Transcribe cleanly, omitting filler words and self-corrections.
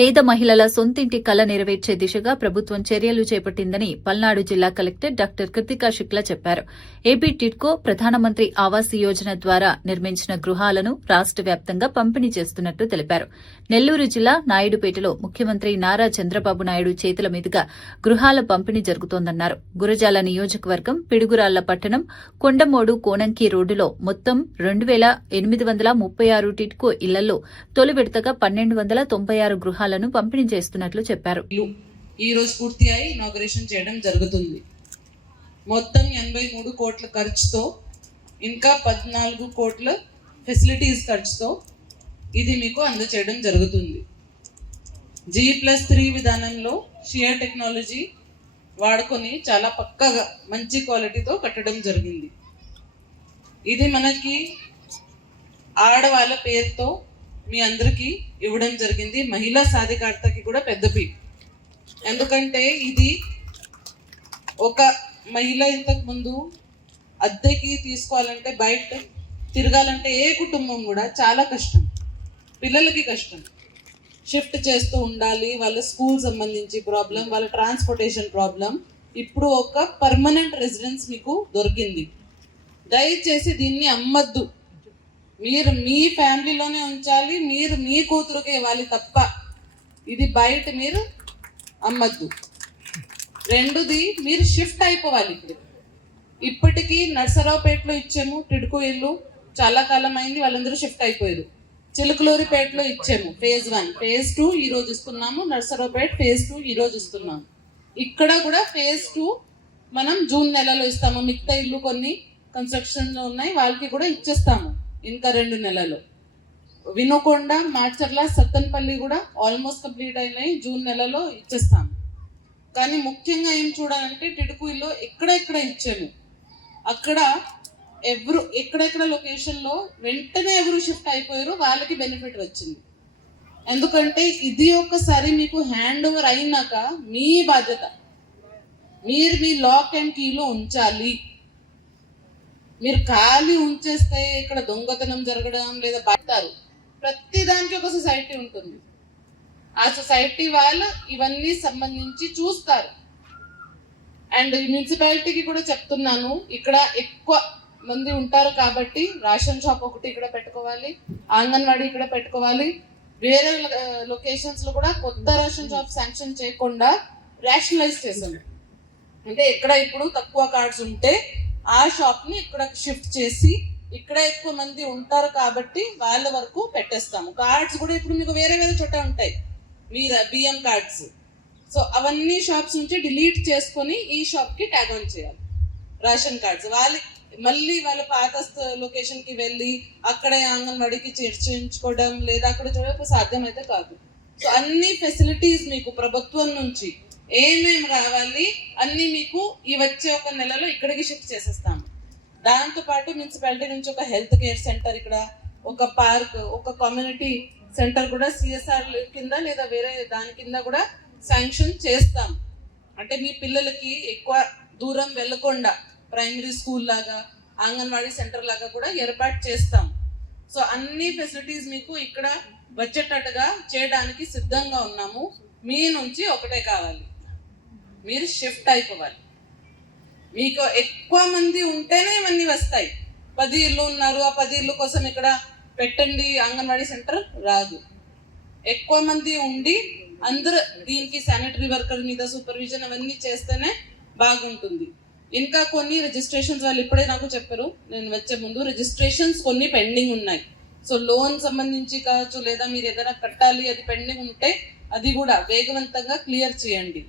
పేద మహిళల సొంతింటి కల నెరవేర్చే దిశగా ప్రభుత్వం చర్యలు చేపట్టిందని పల్నాడు జిల్లా కలెక్టర్ డాక్టర్ కృతికా శుక్లా చెప్పారు. ఏపీ టిడ్కో ప్రధానమంత్రి ఆవాస్ యోజన ద్వారా నిర్మించిన గృహాలను రాష్ట వ్యాప్తంగా పంపిణీ చేస్తున్నట్లు తెలిపారు. నెల్లూరు జిల్లా నాయుడుపేటలో ముఖ్యమంత్రి నారా చంద్రబాబు నాయుడు చేతుల మీదుగా గృహాల పంపిణీ జరుగుతోందన్నారు. గురజాల నియోజకవర్గం పిడుగురాళ్ల పట్టణం కొండమోడు కోనంకి రోడ్డులో మొత్తం 2836 టిడ్కో ఇళ్లలో తొలి విడతగా 1296 గృహాలను పంపిణీ చేస్తున్నట్లు చెప్పారు. ఈ రోజు పూర్తి అయి ఇనాగరేషన్ చేయడం జరుగుతుంది. మొత్తం 83 కోట్ల ఖర్చుతో ఇంకా 14 కోట్ల ఫెసిలిటీస్ ఖర్చుతో ఇది మీకు అందజేయడం జరుగుతుంది. G+3 విధానంలో షియర్ టెక్నాలజీ వాడుకొని చాలా పక్కగా మంచి క్వాలిటీతో కట్టడం జరిగింది. ఇది మనకి ఆడవాళ్ళ పేరుతో మీ అందరికీ ఇవ్వడం జరిగింది. మహిళా సాధికారతకి కూడా పెద్దపీట. ఎందుకంటే ఇది ఒక మహిళ ఇంతకు ముందు అద్దెకి తీసుకోవాలంటే బయట తిరగాలంటే ఏ కుటుంబం కూడా చాలా కష్టం, పిల్లలకి కష్టం, షిఫ్ట్ చేస్తూ ఉండాలి, వాళ్ళ స్కూల్ సంబంధించి ప్రాబ్లం, వాళ్ళ ట్రాన్స్పోర్టేషన్ ప్రాబ్లం. ఇప్పుడు ఒక పర్మనెంట్ రెసిడెన్స్ మీకు దొరికింది. దయచేసి దీన్ని అమ్మద్దు. మీరు మీ ఫ్యామిలీలోనే ఉంచాలి, మీరు మీ కూతురుకే ఇవ్వాలి తప్ప ఇది బయట మీరు అమ్మద్దు. రెండోది, మీరు షిఫ్ట్ అయిపోవాలి. ఇప్పటికీ నర్సరావుపేటలో ఇచ్చాము టిడ్కో ఇల్లు, చాలా కాలం అయింది, వాళ్ళందరూ షిఫ్ట్ అయిపోయారు. చిలుకలూరిపేటలో ఇచ్చాము phase 1, phase 2 ఈ రోజు ఇస్తున్నాము. నర్సరావుపేట phase 2 ఈ రోజు ఇస్తున్నాము. ఇక్కడ కూడా phase 2 మనం జూన్ నెలలో ఇస్తాము. మిగతా ఇల్లు కొన్ని కన్స్ట్రక్షన్లో ఉన్నాయి, వాళ్ళకి కూడా ఇచ్చేస్తాము ఇంకా 2 నెలలు. వినుకొండ, మాచర్ల, సత్తెనపల్లి కూడా ఆల్మోస్ట్ కంప్లీట్ అయినాయి, జూన్ నెలలో ఇచ్చేస్తాము. కానీ ముఖ్యంగా ఏం చూడాలంటే టిడ్కో ఇల్లు ఎక్కడెక్కడ ఇచ్చాము అక్కడ ఎక్కడెక్కడ లొకేషన్లో వెంటనే ఎవరు షిఫ్ట్ అయిపోయారో వాళ్ళకి బెనిఫిట్ వచ్చింది. ఎందుకంటే ఇది ఒకసారి మీకు హ్యాండ్ ఓవర్ అయినాక మీ బాధ్యత, మీరు మీ లాక్ అండ్ కీలో ఉంచాలి. మీరు ఖాళీ ఉంచేస్తే ఇక్కడ దొంగతనం జరగడం లేదా పడతారు. ప్రతి దానికి ఒక సొసైటీ ఉంటుంది. ఆ సొసైటీ వాళ్ళు ఇవన్నీ సంబంధించి చూస్తారు. అండ్ మున్సిపాలిటీకి కూడా చెప్తున్నాను, ఇక్కడ ఎక్కువ మంది ఉంటారు కాబట్టి రేషన్ షాప్ ఒకటి ఇక్కడ పెట్టుకోవాలి, అంగన్వాడీ ఇక్కడ పెట్టుకోవాలి. వేరే లొకేషన్స్ లో కూడా కొత్త రేషన్ షాప్ శాంక్షన్ చేయకుండా రేషనలైజ్ చేశాను. అంటే ఎక్కడ ఇప్పుడు తక్కువ కార్డ్స్ ఉంటే ఆ షాప్ ని ఇక్కడ షిఫ్ట్ చేసి ఇక్కడ ఎక్కువ మంది ఉంటారు కాబట్టి వాళ్ళ వరకు పెట్టేస్తాము. కార్డ్స్ కూడా ఇప్పుడు మీకు వేరే వేరే చోట ఉంటాయి, మీరు బియ్యం కార్డ్స్. సో అవన్నీ షాప్స్ నుంచి డిలీట్ చేసుకొని ఈ షాప్ కి ట్యాగ్ ఆన్ చేయాలి రేషన్ కార్డ్స్. మళ్ళీ వాళ్ళ పాత లొకేషన్ కి వెళ్ళి అక్కడే అంగన్వాడీకి చేర్చుకోవడం లేదా అక్కడ చూడడం సాధ్యమైతే కాదు. సో అన్ని ఫెసిలిటీస్ మీకు ప్రభుత్వం నుంచి ఏమేమి రావాలి అన్ని మీకు ఈ వచ్చే ఒక నెలలో ఇక్కడికి షిఫ్ట్ చేసేస్తాము. దాంతోపాటు మున్సిపాలిటీ నుంచి ఒక హెల్త్ కేర్ సెంటర్, ఇక్కడ ఒక పార్క్, ఒక కమ్యూనిటీ సెంటర్ కూడా CSR కింద లేదా వేరే దాని కింద కూడా శాంక్షన్ చేస్తాం. అంటే మీ పిల్లలకి ఎక్కువ దూరం వెళ్ళకుండా ప్రైమరీ స్కూల్ లాగా అంగన్వాడీ సెంటర్ లాగా కూడా ఏర్పాటు చేస్తాం. సో అన్ని ఫెసిలిటీస్ మీకు ఇక్కడ వచ్చేటట్టుగా చేయడానికి సిద్ధంగా ఉన్నాము. మీ నుంచి ఒకటే కావాలి, మీరు షిఫ్ట్ అయిపోవాలి. మీకు ఎక్కువ మంది ఉంటేనే ఇవన్నీ వస్తాయి. 10 ఇళ్ళు ఉన్నారు, ఆ 10 ఇళ్ళు కోసం ఇక్కడ పెట్టండి అంగన్వాడీ సెంటర్ రాదు. ఎక్కువ మంది ఉండి అందరూ దీనికి శానిటరీ వర్కర్ మీద సూపర్విజన్ అవన్నీ చేస్తేనే బాగుంటుంది. ఇంకా కొన్ని రిజిస్ట్రేషన్స్ వాళ్ళు ఇప్పుడే నాకు చెప్పారు, నేను వచ్చే ముందు రిజిస్ట్రేషన్స్ కొన్ని పెండింగ్ ఉన్నాయి. సో లోన్ సంబంధించి కావచ్చు లేదా మీరు ఏదైనా కట్టాలి అది పెండింగ్ ఉంటే అది కూడా వేగవంతంగా క్లియర్ చేయండి.